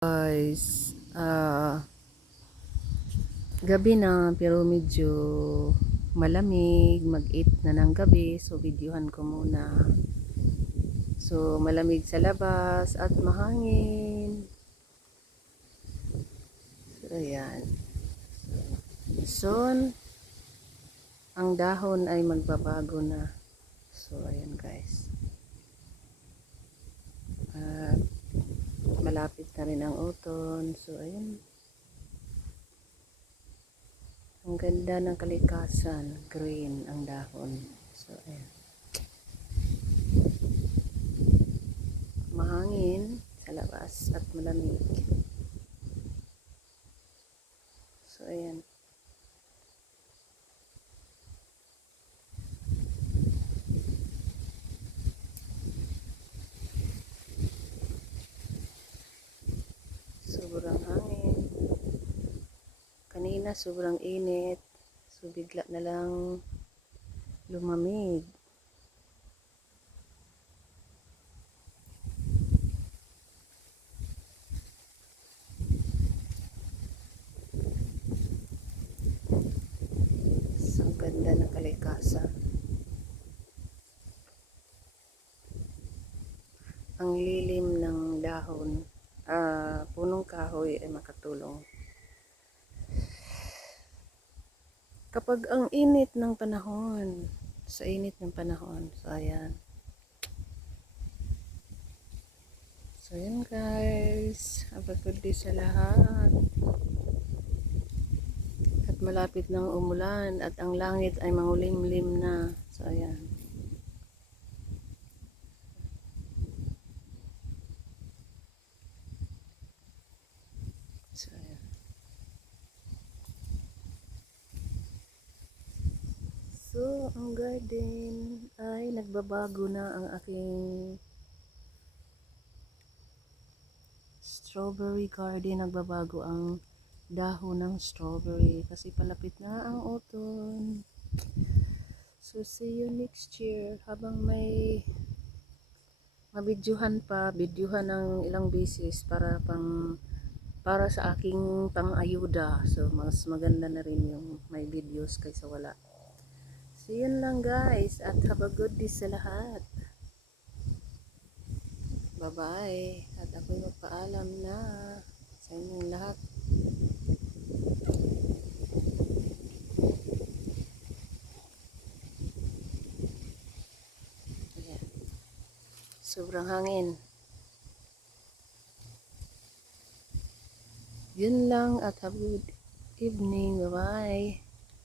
Guys, gabi na pero medyo malamig, mag-8 na ng gabi, so videohan ko muna. So malamig sa labas at mahangin. So ayan. Soon ang dahon ay magbabago na. So ayan guys. At malapit na rin ang autumn. So ayan. Ang ganda ng kalikasan, green ang dahon. So ayan. Mahangin sa labas at malamig. So ayan. Sobrang hangin. Kanina sobrang init. So bigla na lang lumamig. So ang ganda ng kalikasan. Ang lilim ng dahon. Punong kahoy ay makatulong. Kapag ang init ng panahon, sa init ng panahon, so ayan. So ayan guys, have a good day sa lahat. At malapit nang umulan at ang langit ay mangulimlim na. So ayan. So ayan. So ang garden ay nagbabago na ang aking strawberry garden. Nagbabago ang dahon ng strawberry kasi palapit na ang autumn. So see you next year. Habang may mabidyohan pa, videohan ng ilang beses para sa aking pang-ayuda. So mas maganda na rin yung may videos kaysa wala. So yun lang guys, at have a good day sa lahat. Bye bye. At ako'y magpaalam na sa inyong lahat. Ayan. Sobrang hangin. Yun lang at have a good evening. Bye bye.